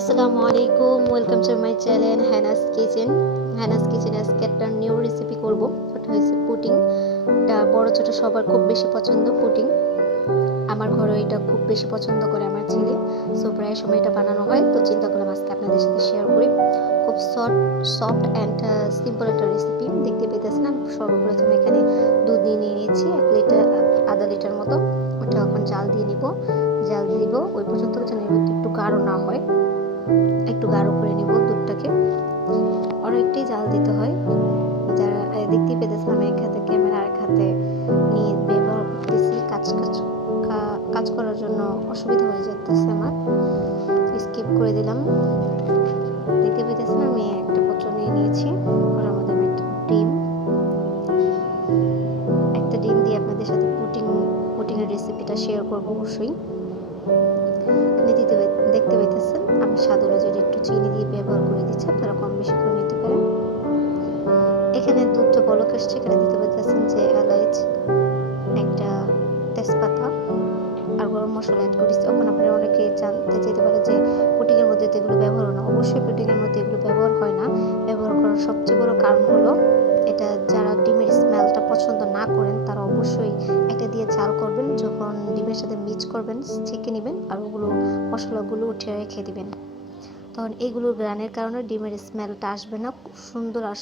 আসসালামু আলাইকুম, welcome to my channel Hanna's kitchen. Hanna's কিচেনে আজকে একটা নিউ রেসিপি করব। ওটা হচ্ছে পুডিং। এটা বড় ছোট সবার খুব বেশি পছন্দ পুডিং। আমার ঘরে এটা খুব বেশি পছন্দ করে আমার ছেলে। সো প্রায় সময় এটা বানানো হয়, তো চিন্তা করলাম আজকে আপনাদের সাথে শেয়ার করি। খুব সফট অ্যান্ড সিম্পল একটা রেসিপি। দেখতে পেতেছেন আমি সর্বপ্রথম এখানে দুধ নিয়ে নিয়েছি 1 লিটার, আধা লিটার মতো। ওটা এখন জাল দিয়ে নিব। জাল দিব ওই পর্যন্ত যেন একটু গাঢ় না হয়, একটু গাঢ় করে নিব দুধটাকে। অনেকটাই জাল দিতে হয়। যারা দেখতেই পেতেছেন আমি এক হাতে ক্যামেরা আর এক হাতে নিয়ে ব্যবহার করতেছি। কাজ করার জন্য অসুবিধা হয়ে যাচ্ছে আমার, স্কিপ করে দিলাম। দেখতে পেতেছেন আমি একটা পাত্র নিয়ে নিয়েছি, ওটার মধ্যে আমি একটা ডিম দিয়ে আপনাদের সাথে পুডিংয়ের রেসিপিটা শেয়ার করব অবশ্যই। দেখতে পেতেছেন আমি স্বাদ অনুযায়ী একটু চিনি দিয়ে ব্যবহার করে দিচ্ছি, আপনারা কম বেশি করে নিতে পারেন। এখানে দুধটা বলক আসছে, এখানে দিতে পেতেছেন যে এলাচ, একটা তেজপাতা আর গরম মশলা অ্যাড করেছি। তখন আপনারা অনেকে জানতে চাইতে পারে যে পুডিংয়ের মধ্যে তো এগুলো ব্যবহার হয় না। অবশ্যই পুডিংয়ের মধ্যে এগুলো ব্যবহার হয় না। ব্যবহার করার সবচেয়ে বড় কারণ হলো এটা যারা ডিমের স্মেলটা পছন্দ না করেন তারা অবশ্যই এটা দিয়ে জাল করবেন। যখন ডিমের সাথে মিক্স করবেন ছেঁকে নেবেন আর ওগুলো মশলাগুলো উঠিয়ে রেখে দিবেন। তখন এইগুলোর গ্রানের কারণে ডিমের স্মেলটা আসবে না। খুব সুন্দর আর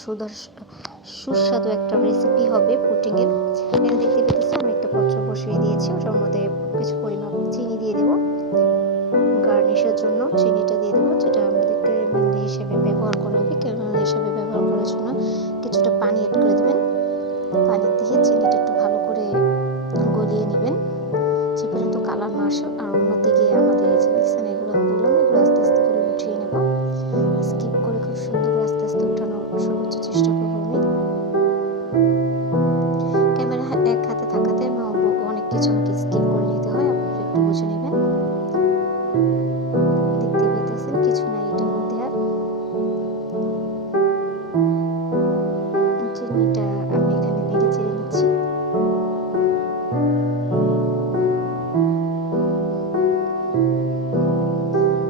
সুস্বাদু একটা রেসিপি হবে পুডিংয়ের। এখানে দেখতে পেতেছি আমি একটা পাত্র বসিয়ে দিয়েছি, ওটার মধ্যে কিছু পরিমাণ চিনি দিয়ে দেবো। গার্নিশের জন্য চিনিটা দিয়ে দেবো, যেটা আমাদের ক্যারামেল হিসেবে ব্যবহার করা হবে। ক্যারামেল হিসেবে ব্যবহার করার জন্য কিছুটা পানি অ্যাড করে দেবেন। পানি দিয়ে চিনিটা একটু ভালো করে গলিয়ে নেবেন যে পর্যন্ত কালার না আসে। আর অন্যদিকে আমাদের এই যে দেখছেন এগুলো আমি বললাম, এগুলো আস্তে আস্তে করে উঠিয়ে নেব। স্কিপ করে খুব সুন্দর করে আস্তে আস্তে উঠানোর সর্বোচ্চ চেষ্টা করবো আমি। ক্যামেরা এক হাতে থাকাতে আমি অনেক কিছু আমাকে স্কিপ করে নিতে হয়, আপনারা একটু বুঝে নেবেন। দেখতে পেতেছেন কিছু নাই এটার মধ্যে। আর চিনিটা আমি এখানে নেড়ে চেড়ে নিচ্ছি।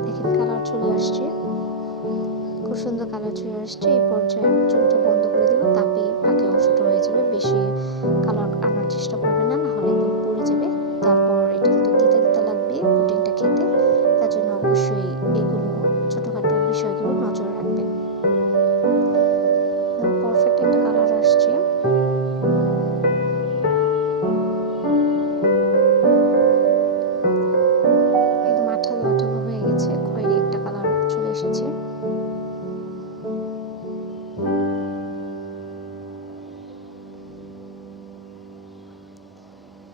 দেখেন কালার চলে আসছে, খুব সুন্দর কালার চলে আসছে। এই পর্যায়ে আমি চুলাটা বন্ধ করে দেবো, তাপেই বাকি অংশটা হয়ে যাবে। বেশি কালার আনার চেষ্টা করবেন না, নাহলে একদম পুড়ে যাবে। তারপর এটা কিন্তু তিতা তিতা লাগবে পুডিংটা খেতে, তার জন্য অবশ্যই এগুলো ছোটোখাটো বিষয়গুলো নজরে রাখবেন। পারফেক্ট একটা কালার আসছে। একদম আঠালো আঠালো হয়ে গেছে, খয়েরি একটা কালার চলে এসেছে।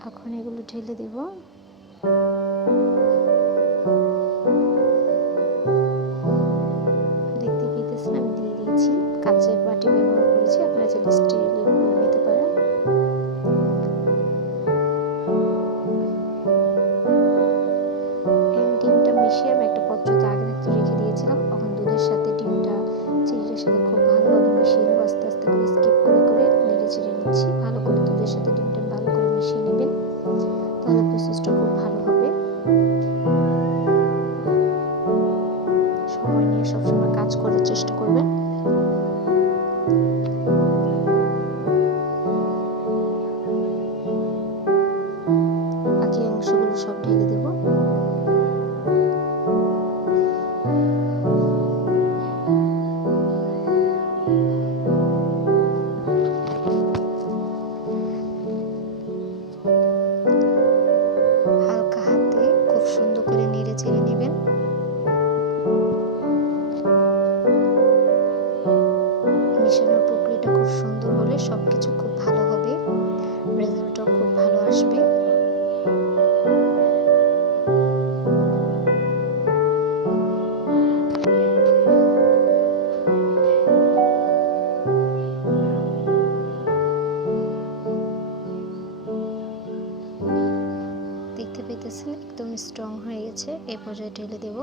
এখন এগুলো ঢেলে দিব। দেখতে পেতেছেন আমি দিয়ে দিয়েছি। কাঁচের বাটি ব্যবহার করেছি, আপনারা চাইলে স্টিলের নিতে পারেন। এই ডিমটা মিশিয়ে আমি একটা পাত্রতে আগে থাকতে রেখে দিয়েছিলাম। এখন দুধের সাথে ডিমটা চিনির সাথে খুব ভালোভাবে মিশিয়ে নেবো। আস্তে আস্তে করে স্কিপ করে করে নেড়ে চেড়ে নিচ্ছি। ভালো করে দুধের সাথে ডিমটা ভালো করে মিশিয়ে নেবেন, তাহলে প্রসেসটা খুব ভালো হবে। সময় নিয়ে সবসময় কাজ করার চেষ্টা করবেন। বাকি অংশগুলো সব ঢেলে দেবো। হালকা হাতে খুব সুন্দর করে নেড়ে চেড়ে নেবেন। মেশানোর প্রক্রিয়াটা খুব সুন্দর হলে সবকিছু খুব ভালো হবে, রেজাল্টটাও খুব ভালো আসবে। দেখতে পেতেছেন একদম স্ট্রং হয়ে গেছে। এই পর্যায়ে ঢেলে দেব।